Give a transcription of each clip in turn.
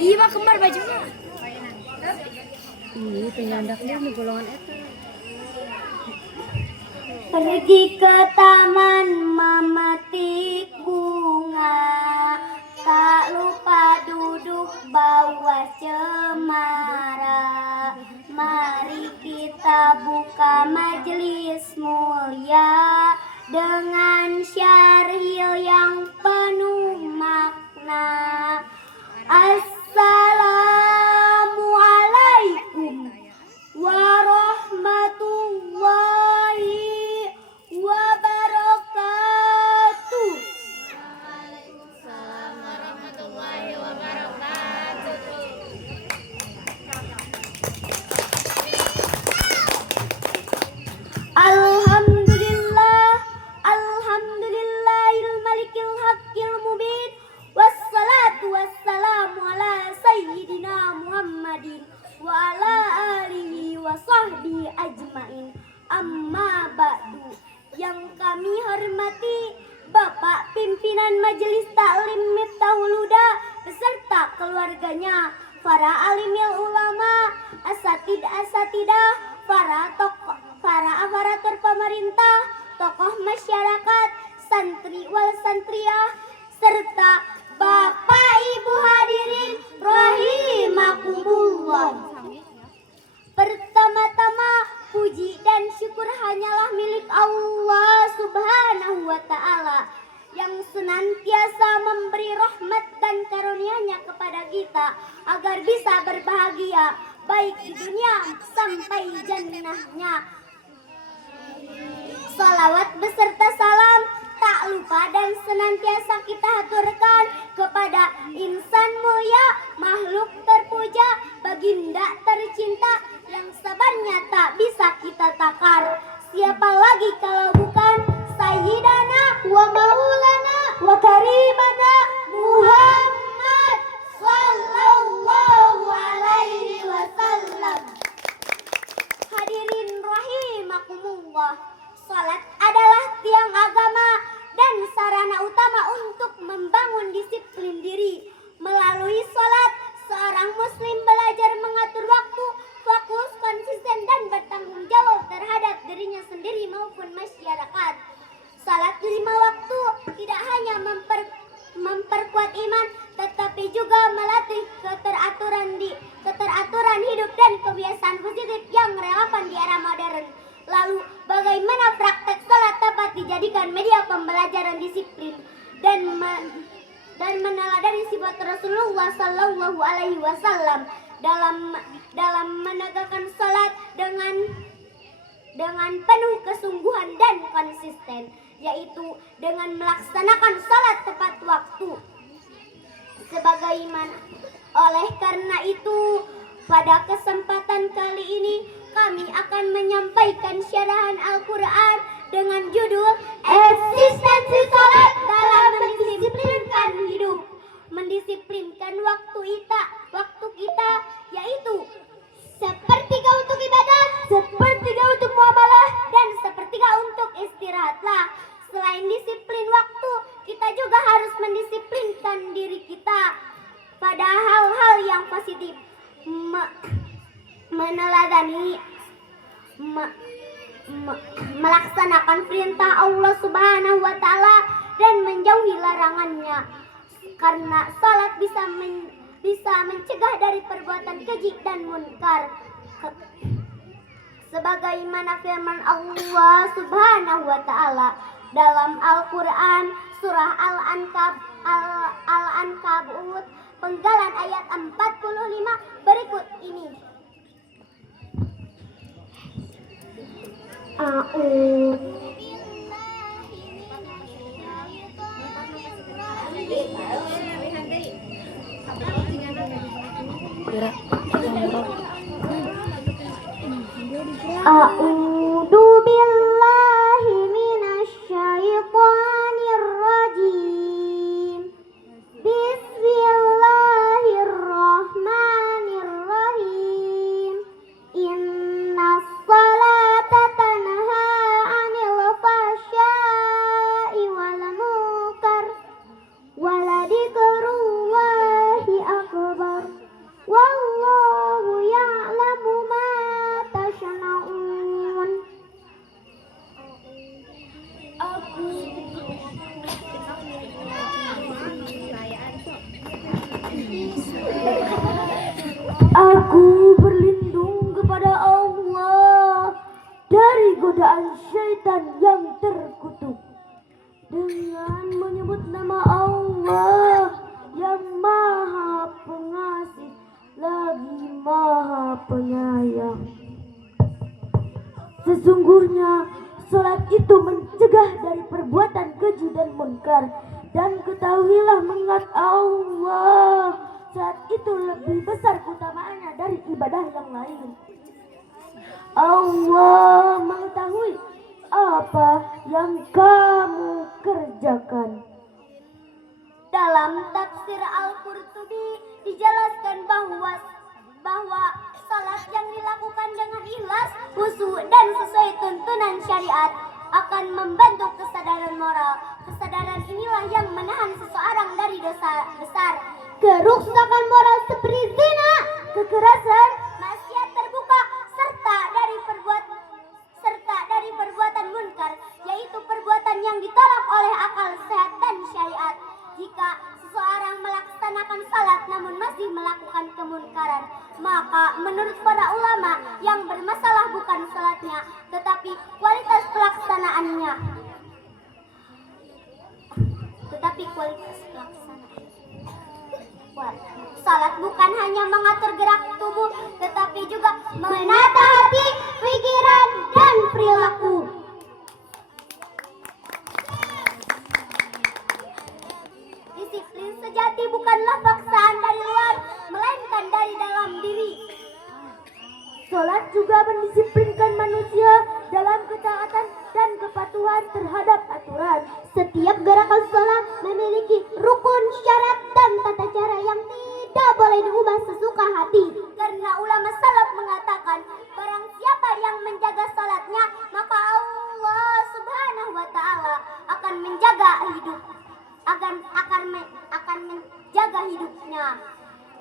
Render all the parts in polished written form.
Iya kembar bajunya. Ini penyandaknya di golongan itu. Pergi ke taman memetik bunga, tak lupa duduk bawah cemara. Mari kita buka majelis mulia dengan syarhil yang penuh makna. Assalamualaikum warahmatullahi wabarakatuh. Waalaikumsalam warahmatullahi wabarakatuh. Alhamdulillahil malikil haqqil mubin. Wassalatu wassalamu ala sayyidina Muhammadin wa ala alihi wa sahbihi ajmain. Amma ba'du. Yang kami hormati Bapak Pimpinan Majelis Taklim Miftahul Huda beserta keluarganya, para alimil ulama, asatidah, para tokoh, para aparatur pemerintah, tokoh masyarakat, santri wal santriyah, serta Bapak Ibu hadirin rahimakumullah. Pertama-tama puji dan syukur hanyalah milik Allah Subhanahu wa ta'ala yang senantiasa memberi rahmat dan karunia-Nya kepada kita agar bisa berbahagia baik di dunia sampai jannah-Nya. Salawat beserta salam tak lupa dan senantiasa kita haturkan kepada insan mulia, makhluk terpuja, baginda tercinta yang sabarnya tak bisa kita takar. Siapa lagi kalau bukan Sayyidana wa Maulana wa Karimana Muhammad sallallahu alaihi wasallam. Hadirin rahimakumullah, salat adalah tiang agama dan sarana utama untuk membangun disiplin diri. Melalui salat, seorang muslim belajar mengatur waktu, fokus, konsisten dan bertanggung jawab terhadap dirinya sendiri maupun masyarakat. Salat 5 waktu tidak hanya memperkuat iman, tetapi juga melatih keteraturan hidup dan kebiasaan positif yang relevan di era modern. Lalu, bagaimana praktek salat dapat dijadikan media pembelajaran disiplin dan meneladani sifat Rasulullah Sallallahu Alaihi Wasallam dalam menegakkan salat dengan penuh kesungguhan dan konsisten, yaitu dengan melaksanakan salat tepat waktu. Sebagaimana oleh karena itu, pada kesempatan kali ini kami akan menyampaikan syarahan Al-Quran dengan judul Eksistensi Salat dalam Mendisiplinkan Hidup. Mendisiplinkan waktu kita yaitu sepertiga untuk ibadah, sepertiga untuk muamalah, dan sepertiga untuk istirahatlah. Selain disiplin waktu, kita juga harus mendisiplinkan diri kita pada hal-hal yang positif, meneladani, melaksanakan perintah Allah Subhanahu wa ta'ala dan menjauhi larangannya, karena salat bisa mencegah dari perbuatan keji dan munkar. Sebagaimana firman Allah Subhanahu wa ta'ala dalam Al-Quran surah Al-Ankabut penggalan ayat 45 berikut ini. A'udzu billahi minasyaitonir rajim. Bismillahirrahmanirrahim. Innas salata tanha 'anil fahsya'i wal Aku berlindung kepada Allah dari godaan syaitan yang terkutuk dengan menyebut nama Allah yang Maha Pengasih lagi Maha Penyayang. Sesungguhnya salat itu mencegah dari perbuatan keji dan munkar, dan ketahuilah mengingat Allah, salat itu lebih besar keutamaannya dari ibadah yang lain. Allah mengetahui apa yang kamu kerjakan. Dalam tafsir Al-Qurtubi dijelaskan bahwa salat yang dilakukan dengan ikhlas, khusyuk dan sesuai tuntunan syariat akan membentuk kesadaran moral. Kesadaran inilah yang menahan seseorang dari dosa besar, kerusakan moral seperti zina, kekerasan, maksiat terbuka, serta dari perbuatan munkar, yaitu perbuatan yang ditolak oleh akal sehat dan syariat. Jika seseorang melaksanakan salat namun masih melakukan kemunkaran, maka menurut para ulama yang bermasalah bukan salatnya, tetapi kualitas pelaksanaannya. Salat bukan hanya mengatur gerak tubuh, tetapi juga menata hati, pikiran, dan perilaku. Disiplin sejati bukanlah paksaan dari luar, melainkan dari dalam diri. Salat juga mendisiplinkan manusia dalam ketaatan dan kepatuhan terhadap aturan. Setiap gerakan salat memiliki rukun, syarat, dan tata cara yang tidak boleh diubah sesuka hati. Karena ulama salaf mengatakan, barang siapa yang menjaga salatnya, maka Allah Subhanahu wa taala akan menjaga hidupnya.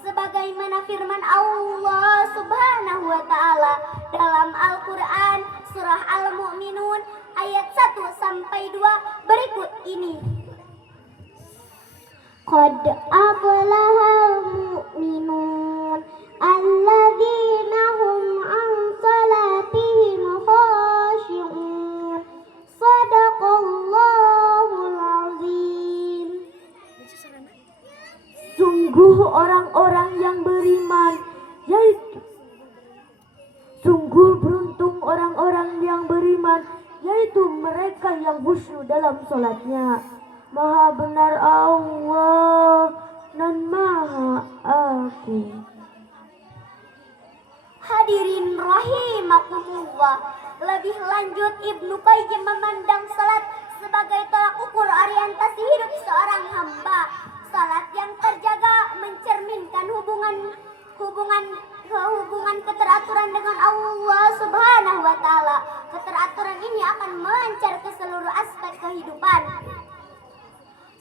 Sebagaimana firman Allah Subhanahu wa taala dalam Al-Qur'an surah Al-Mu'minun ayat 1 sampai 2 berikut ini. Qad aflahal mu'minun alladzina hum an salatihim khashi'un. Shadaqallahul azim. Sungguh orang-orang yang beriman, sungguh beruntung orang-orang yang beriman, yaitu mereka yang khusyuk dalam sholatnya. Maha benar Allah dan Maha Agung. Hadirin rahimakumullah, lebih lanjut Ibnu Qayyim memandang salat sebagai tolak ukur orientasi hidup seorang hamba. Salat yang terjaga mencerminkan hubungan keteraturan dengan Allah Subhanahu wa taala. Keteraturan ini akan melancar ke seluruh aspek kehidupan,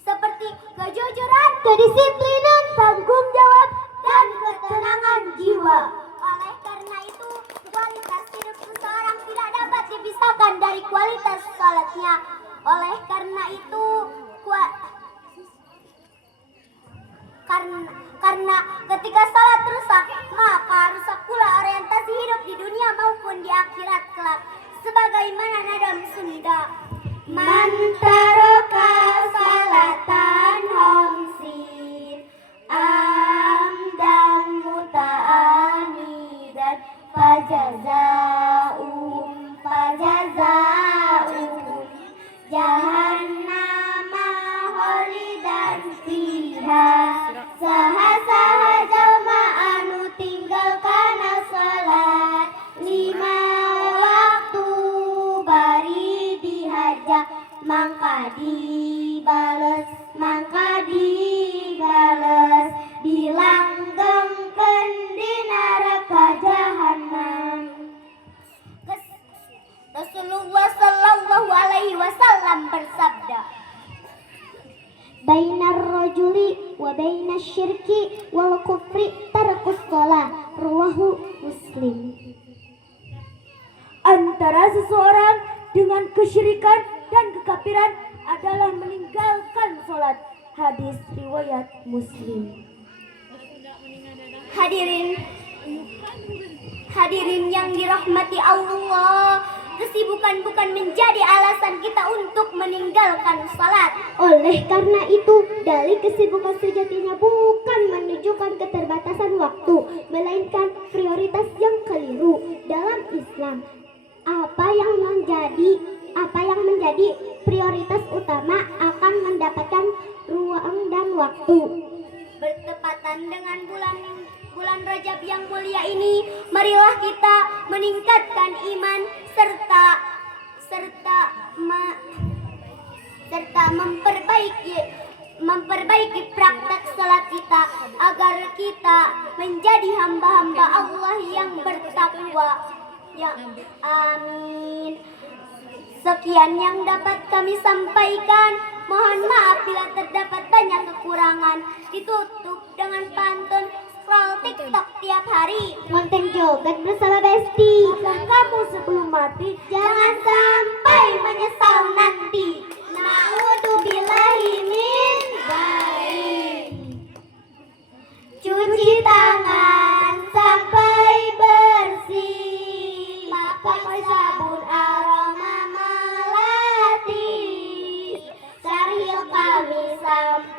seperti kejujuran, kedisiplinan, tanggung jawab, dan ketenangan jiwa. Oleh karena itu, kualitas hidup seseorang tidak dapat dipisahkan dari kualitas salatnya. Oleh karena itu, karena ketika salat rusak, maka rusak pula orientasi hidup di dunia maupun di akhirat kelak. Sebagaimana nada Sunda, man taraka salatan homsin amdan muta'amidan fajaza'um jahannama khalidan fiha. Saha-saha jalma anu tinggalkan salat lima waktu bari dihaja, mangka dibales dilanggengkeun di neraka jahanam. Rasulullah sallallahu alaihi wasallam bersabda, bainar rajuli wa bainas syirki wal kufri tarkus shalah, rawahu Muslim. Antara seseorang dengan kesyirikan dan kekafiran adalah meninggalkan sholat. Hadis riwayat Muslim. Hadirin Hadirin yang dirahmati Allah, kesibukan bukan menjadi alasan kita untuk meninggalkan salat. Oleh karena itu, dalih kesibukan sejatinya bukan menunjukkan keterbatasan waktu, melainkan prioritas yang keliru dalam Islam. Apa yang menjadi prioritas utama akan mendapatkan ruang dan waktu. Bertepatan dengan bulan Rajab yang mulia ini, marilah kita meningkatkan iman serta memperbaiki praktek salat kita agar kita menjadi hamba-hamba Allah yang bertakwa. Ya, amin. Sekian yang dapat kami sampaikan. Mohon maaf bila terdapat banyak kekurangan. Ditutup dengan pantun scroll TikTok tiap hari. Monteng joget bersama Besti. Kamu sebelum mati Jangan sampai menyesal nanti. Na'udzubillahi min dzalik. Cuci tangan sampai bersih. Pakai sabun aroma melati. Cari kami sampai